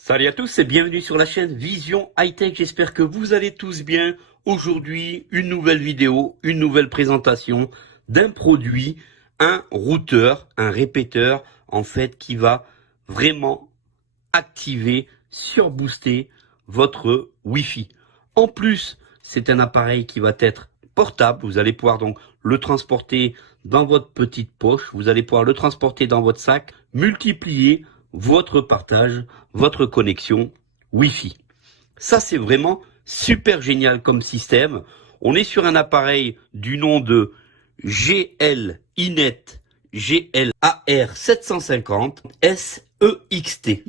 Salut à tous et bienvenue sur la chaîne Vision High Tech. J'espère que vous allez tous bien. Aujourd'hui, une nouvelle vidéo, une nouvelle présentation d'un produit, un routeur, un répéteur, en fait, qui va vraiment activer, surbooster votre Wi-Fi. En plus, c'est un appareil qui va être portable. Vous allez pouvoir donc le transporter dans votre petite poche. Vous allez pouvoir le transporter dans votre sac, multiplier votre partage, votre connexion Wi-Fi. Ça, c'est vraiment super génial comme système. On est sur un appareil du nom de GL-INET GLAR 750 SEXT.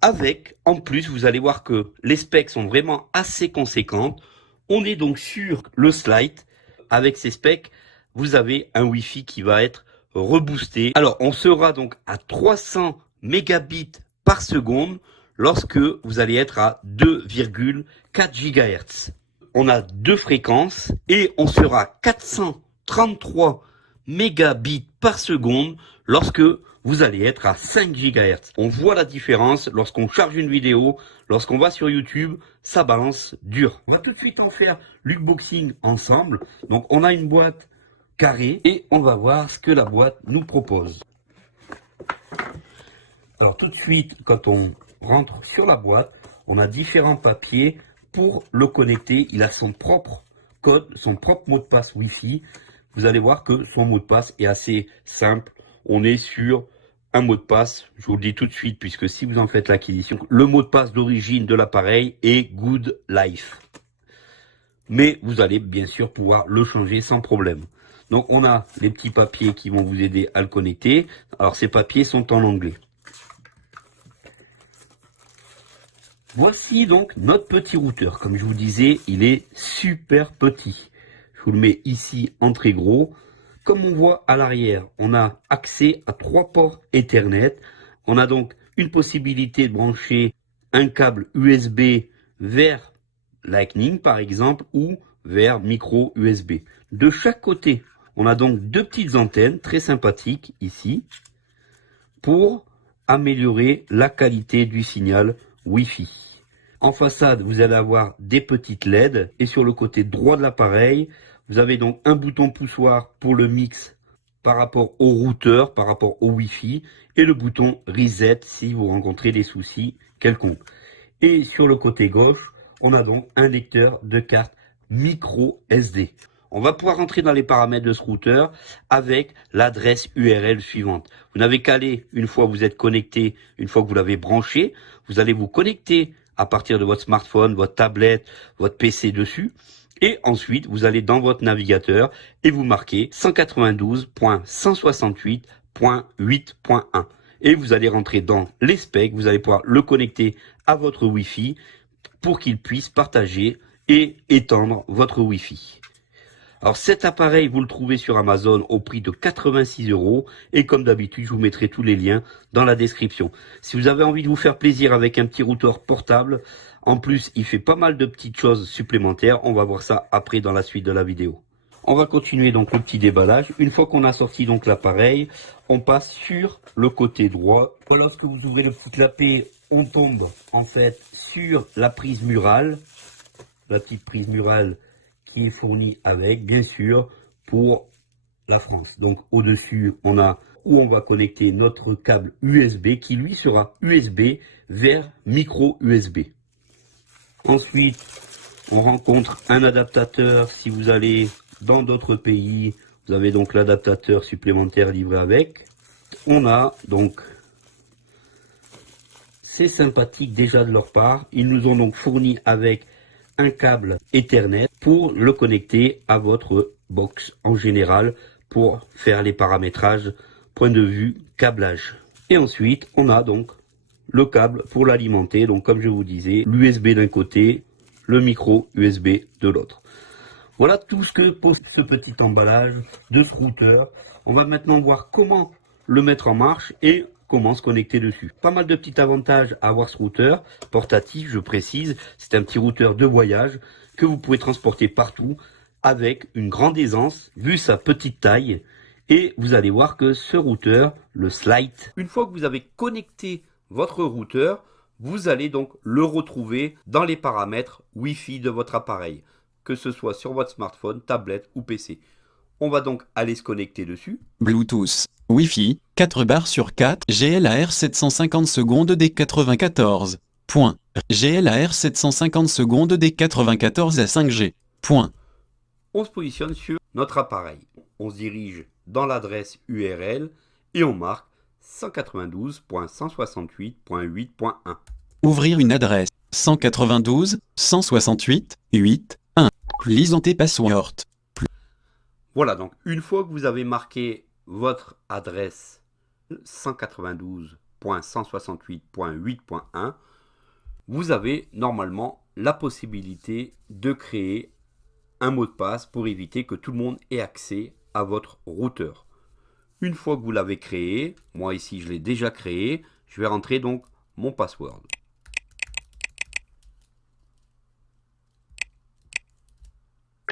Avec, en plus, vous allez voir que les specs sont vraiment assez conséquentes. On est donc sur le slide. Avec ces specs, vous avez un Wi-Fi qui va être reboosté. Alors, on sera donc à 300 mégabits par seconde lorsque vous allez être à 2,4 GHz. On a deux fréquences et on sera à 433 mégabits par seconde lorsque vous allez être à 5 GHz. On voit la différence lorsqu'on charge une vidéo, lorsqu'on va sur YouTube, ça balance dur. On va tout de suite en faire l'unboxing ensemble. Donc on a une boîte carrée et on va voir ce que la boîte nous propose. Alors tout de suite, quand on rentre sur la boîte, on a différents papiers pour le connecter. Il a son propre code, son propre mot de passe Wi-Fi. Vous allez voir que son mot de passe est assez simple. On est sur un mot de passe, je vous le dis tout de suite, puisque si vous en faites l'acquisition, le mot de passe d'origine de l'appareil est Good Life. Mais vous allez bien sûr pouvoir le changer sans problème. Donc on a les petits papiers qui vont vous aider à le connecter. Alors ces papiers sont en anglais. Voici donc notre petit routeur. Comme je vous disais, il est super petit. Je vous le mets ici en très gros. Comme on voit à l'arrière, on a accès à 3 ports Ethernet. On a donc une possibilité de brancher un câble USB vers Lightning par exemple ou vers micro USB. De chaque côté, on a donc deux petites antennes très sympathiques ici pour améliorer la qualité du signal Wi-Fi. En façade, vous allez avoir des petites LED et sur le côté droit de l'appareil, vous avez donc un bouton poussoir pour le mix par rapport au routeur, par rapport au Wi-Fi et le bouton Reset si vous rencontrez des soucis quelconques. Et sur le côté gauche, on a donc un lecteur de carte micro SD. On va pouvoir rentrer dans les paramètres de ce routeur avec l'adresse URL suivante. Vous n'avez qu'à aller, une fois que vous êtes connecté, une fois que vous l'avez branché, vous allez vous connecter à partir de votre smartphone, votre tablette, votre PC dessus. Et ensuite, vous allez dans votre navigateur et vous marquez 192.168.8.1. Et vous allez rentrer dans les specs, vous allez pouvoir le connecter à votre Wi-Fi pour qu'il puisse partager et étendre votre Wi-Fi. Alors cet appareil, vous le trouvez sur Amazon au prix de 86 € et comme d'habitude, je vous mettrai tous les liens dans la description. Si vous avez envie de vous faire plaisir avec un petit routeur portable, en plus, il fait pas mal de petites choses supplémentaires. On va voir ça après dans la suite de la vidéo. On va continuer donc le petit déballage. Une fois qu'on a sorti donc l'appareil, on passe sur le côté droit. Lorsque vous ouvrez le petit clapet, on tombe en fait sur la prise murale, la petite prise murale qui est fournie avec, bien sûr, pour la France. Donc au-dessus, on a où on va connecter notre câble USB qui lui sera USB vers micro USB. Ensuite, on rencontre un adaptateur. Si vous allez dans d'autres pays, vous avez donc l'adaptateur supplémentaire livré avec. On a donc, c'est sympathique déjà de leur part, ils nous ont donc fourni avec un câble Ethernet pour le connecter à votre box en général pour faire les paramétrages point de vue câblage. Et ensuite, on a donc le câble pour l'alimenter. Donc comme je vous disais, l'USB d'un côté, le micro USB de l'autre. Voilà tout ce que pose ce petit emballage de ce routeur. On va maintenant voir comment le mettre en marche et comment se connecter dessus. Pas mal de petits avantages à avoir ce routeur portatif, je précise. C'est un petit routeur de voyage que vous pouvez transporter partout avec une grande aisance vu sa petite taille. Et vous allez voir que ce routeur, le Slide, une fois que vous avez connecté votre routeur, vous allez donc le retrouver dans les paramètres Wi-Fi de votre appareil, que ce soit sur votre smartphone, tablette ou PC. On va donc aller se connecter dessus. Bluetooth, Wi-Fi, 4/4, GLAR 750 secondes D94. Point. GLAR 750 secondes D94 à 5G. Point. On se positionne sur notre appareil. On se dirige dans l'adresse URL et on marque 192.168.8.1. Ouvrir une adresse 192.168.8.1. Please enter password. Voilà, donc une fois que vous avez marqué votre adresse 192.168.8.1, vous avez normalement la possibilité de créer un mot de passe pour éviter que tout le monde ait accès à votre routeur. Une fois que vous l'avez créé, moi ici je l'ai déjà créé, je vais rentrer donc mon password.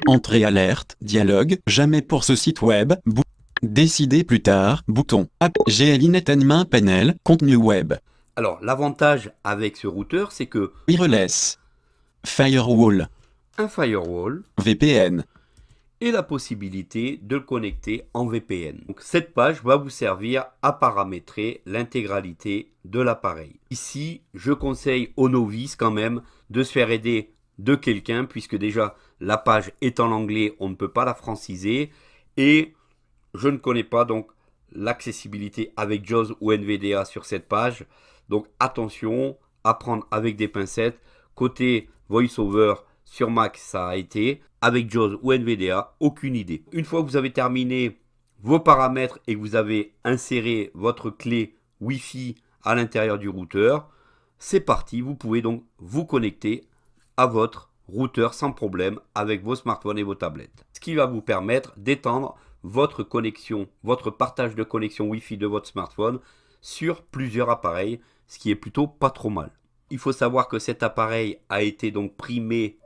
Entrée alerte, dialogue, jamais pour ce site web, décider plus tard, bouton, app, GLINET main panel, contenu web. Alors l'avantage avec ce routeur, c'est que Wireless, Firewall, un firewall, VPN, et la possibilité de le connecter en VPN. Donc cette page va vous servir à paramétrer l'intégralité de l'appareil. Ici, je conseille aux novices quand même de se faire aider de quelqu'un, puisque déjà la page est en anglais, on ne peut pas la franciser, et je ne connais pas donc l'accessibilité avec JAWS ou NVDA sur cette page. Donc attention à prendre avec des pincettes. Côté VoiceOver sur Mac, ça a été. Avec JAWS ou NVDA, aucune idée. Une fois que vous avez terminé vos paramètres et que vous avez inséré votre clé Wi-Fi à l'intérieur du routeur, c'est parti. Vous pouvez donc vous connecter à votre routeur sans problème avec vos smartphones et vos tablettes. Ce qui va vous permettre d'étendre votre connexion, votre partage de connexion Wi-Fi de votre smartphone sur plusieurs appareils, ce qui est plutôt pas trop mal. Il faut savoir que cet appareil a été donc primé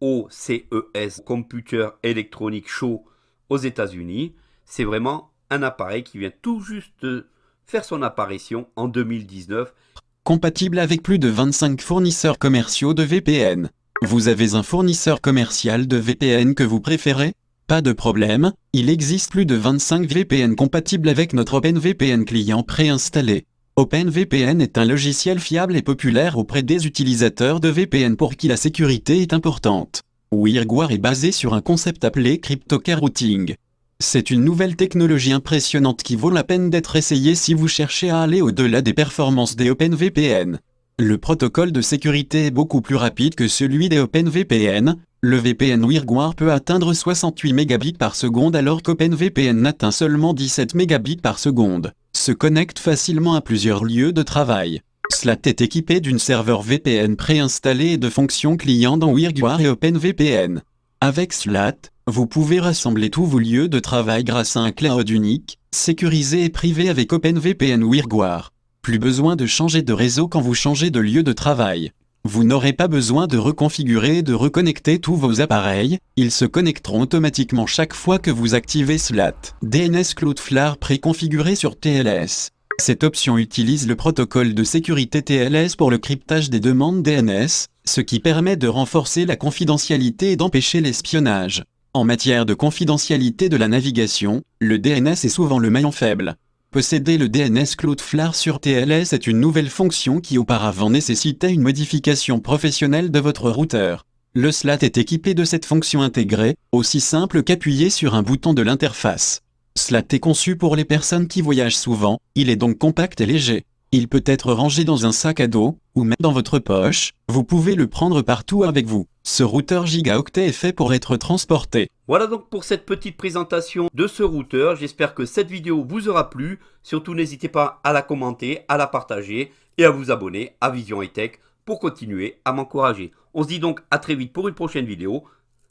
au CES, Computer Electronic Show aux États-Unis. C'est vraiment un appareil qui vient tout juste de faire son apparition en 2019. Compatible avec plus de 25 fournisseurs commerciaux de VPN. Vous avez un fournisseur commercial de VPN que vous préférez? Pas de problème, il existe plus de 25 VPN compatibles avec notre OpenVPN client préinstallé. OpenVPN est un logiciel fiable et populaire auprès des utilisateurs de VPN pour qui la sécurité est importante. WireGuard est basé sur un concept appelé Cryptocare Routing. C'est une nouvelle technologie impressionnante qui vaut la peine d'être essayée si vous cherchez à aller au-delà des performances des OpenVPN. Le protocole de sécurité est beaucoup plus rapide que celui des OpenVPN. Le VPN WireGuard peut atteindre 68 mégabits par seconde alors qu'OpenVPN n'atteint seulement 17 mégabits par seconde. Se connecte facilement à plusieurs lieux de travail. SLAT est équipé d'une serveur VPN préinstallée et de fonctions clients dans WireGuard et OpenVPN. Avec SLAT, vous pouvez rassembler tous vos lieux de travail grâce à un cloud unique, sécurisé et privé avec OpenVPN WireGuard. Plus besoin de changer de réseau quand vous changez de lieu de travail. Vous n'aurez pas besoin de reconfigurer et de reconnecter tous vos appareils, ils se connecteront automatiquement chaque fois que vous activez SLAT. DNS Cloudflare préconfiguré sur TLS. Cette option utilise le protocole de sécurité TLS pour le cryptage des demandes DNS, ce qui permet de renforcer la confidentialité et d'empêcher l'espionnage. En matière de confidentialité de la navigation, le DNS est souvent le maillon faible. Posséder le DNS Cloudflare sur TLS est une nouvelle fonction qui auparavant nécessitait une modification professionnelle de votre routeur. Le SLAT est équipé de cette fonction intégrée, aussi simple qu'appuyer sur un bouton de l'interface. SLAT est conçu pour les personnes qui voyagent souvent, il est donc compact et léger. Il peut être rangé dans un sac à dos, ou même dans votre poche, vous pouvez le prendre partout avec vous. Ce routeur gigaoctet est fait pour être transporté. Voilà donc pour cette petite présentation de ce routeur. J'espère que cette vidéo vous aura plu. Surtout n'hésitez pas à la commenter, à la partager et à vous abonner à Vision High Tech pour continuer à m'encourager. On se dit donc à très vite pour une prochaine vidéo.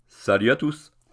Salut à tous!